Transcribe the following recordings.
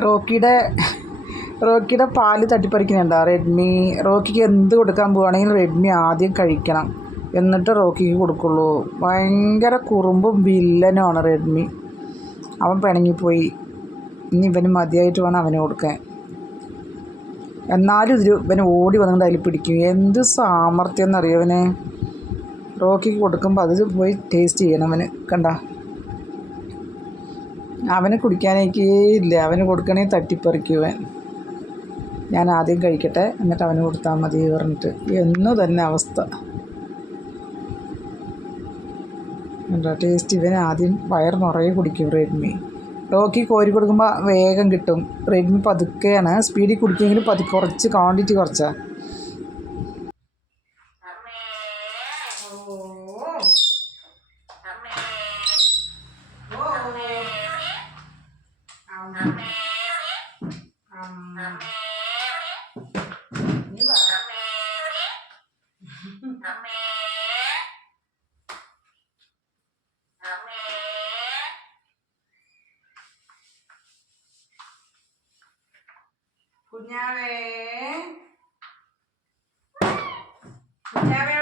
റോക്കിയുടെ റോക്കിയുടെ പാൽ തട്ടിപ്പറിക്കുന്നുണ്ടോ. റെഡ്മി റോക്കിക്ക് എന്ത് കൊടുക്കാൻ പോവുകയാണെങ്കിലും റെഡ്മി ആദ്യം കഴിക്കണം. എന്നിട്ട് റോക്കിക്ക് കൊടുക്കുള്ളൂ. ഭയങ്കര കുറുമ്പും വില്ലനുമാണ് റെഡ്മി. അവൻ പിണങ്ങിപ്പോയി. ഇനി ഇവന് മതിയായിട്ട് വേണം അവന് കൊടുക്കാൻ. എന്നാലും ഇതിൽ ഇവന് ഓടി വന്നുകൊണ്ട് അതിൽ പിടിക്കും. എന്ത് സാമർഥ്യം എന്നറിയവന് റോക്കിക്ക് കൊടുക്കുമ്പോൾ അത് പോയി ടേസ്റ്റ് ചെയ്യണം അവന്. കണ്ട? അവന് കുടിക്കാനേക്കേ ഇല്ല. അവന് കൊടുക്കണേ തട്ടിപ്പറിക്കുവൻ ഞാൻ ആദ്യം കഴിക്കട്ടെ എന്നിട്ട് അവന് കൊടുത്താൽ മതി പറഞ്ഞിട്ട്. എന്നു തന്നെ അവസ്ഥ. എന്താ ടേസ്റ്റ് ഇവൻ ആദ്യം വയർ നിറയെ കുടിക്കും റെഡ്മി. റോക്കി കോരി കൊടുക്കുമ്പോൾ വേഗം കിട്ടും. റെഡ്മി പതുക്കെയാണ്. സ്പീഡിൽ കുടിക്കുമെങ്കിലും പതി കുറച്ച് ക്വാണ്ടിറ്റി കുറച്ചാ. Cuñave. Cuñave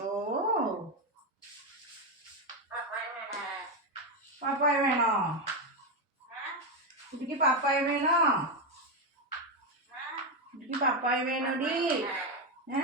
ഓ പാപ്പായ വേണോ കുട്ടിക്ക് പാപ്പായ വേണോ കുട്ടിക്ക് പാപ്പായ വേണോടി ഏ